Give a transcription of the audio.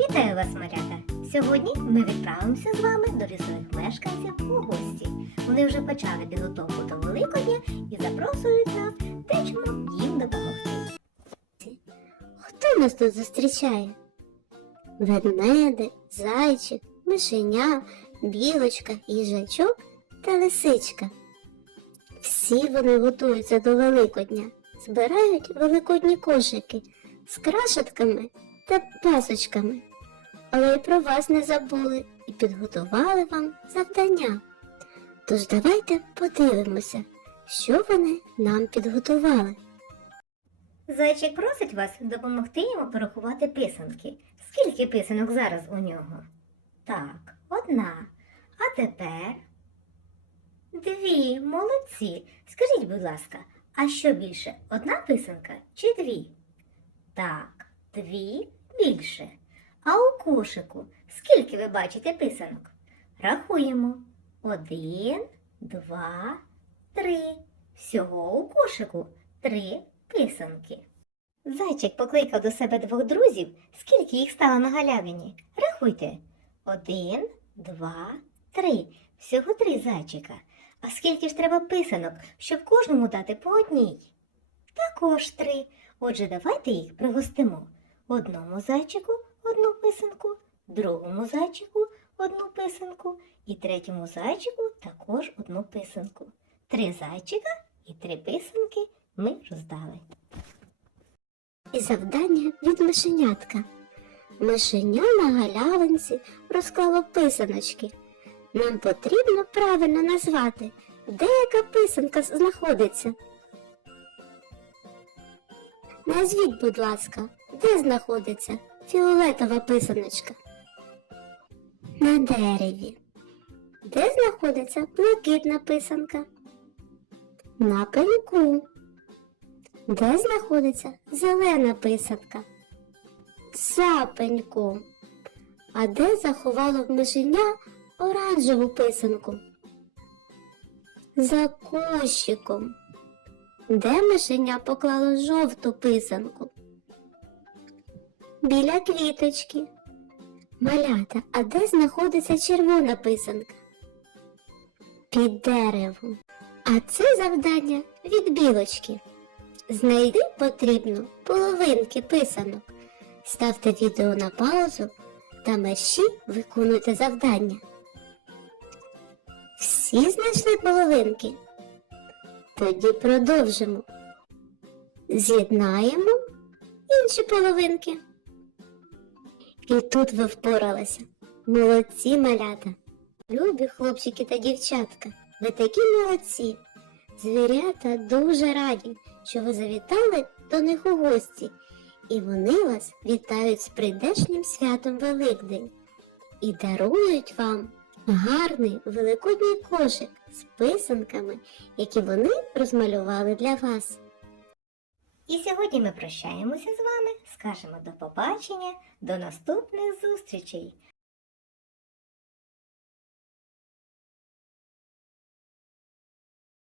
Вітаю вас, малята! Сьогодні ми відправимося з вами до лісових мешканців у гості. Вони вже почали підготовку до Великодня і запрошують нас дечому їм допомогти. Хто нас тут зустрічає? Ведмедик, зайчик, мишеня, білочка, їжачок та лисичка. Всі вони готуються до Великодня, збирають великодні кошики з крашетками та пасочками. Але й про вас не забули і підготували вам завдання. Тож давайте подивимося, що вони нам підготували. Зайчик просить вас допомогти йому порахувати писанки. Скільки писанок зараз у нього? Так, одна. А тепер дві. Молодці. Скажіть, будь ласка, а що більше? Одна писанка чи дві? Так, дві більше. А у кошику скільки ви бачите писанок? Рахуємо. Один, два, три. Всього у кошику три писанки. Зайчик покликав до себе двох друзів, скільки їх стало на галявині. Рахуйте. Один, два, три. Всього три зайчика. А скільки ж треба писанок, щоб кожному дати по одній? Також три. Отже, давайте їх пригостимо. Одному зайчику одну писанку, другому зайчику одну писанку і третьому зайчику також одну писанку. Три зайчика і три писанки ми роздали. І завдання від мишенятка. Мишеня на галявинці розклало писаночки. Нам потрібно правильно назвати, де яка писанка знаходиться. Назвіть, будь ласка, де знаходиться фіолетова писаночка? На дереві. Де знаходиться блакитна писанка? На пеньку. Де знаходиться зелена писанка? За пеньком. А де заховало мишеня оранжеву писанку? За кущиком. Де мишеня поклало жовту писанку? Біля квіточки. Малята, а де знаходиться червона писанка? Під деревом. А це завдання від білочки. Знайди потрібно половинки писанок. Ставте відео на паузу та мерщі виконуйте завдання. Всі знайшли половинки? Тоді продовжимо. З'єднаємо інші половинки. І тут ви впоралися. Молодці малята. Любі хлопчики та дівчатка, ви такі молодці. Звірята дуже раді, що ви завітали до них у гості, і вони вас вітають з прийдешнім святом Великдень і дарують вам гарний великодній кошик з писанками, які вони розмалювали для вас. І сьогодні ми прощаємося з вами, скажемо до побачення, до наступних зустрічей.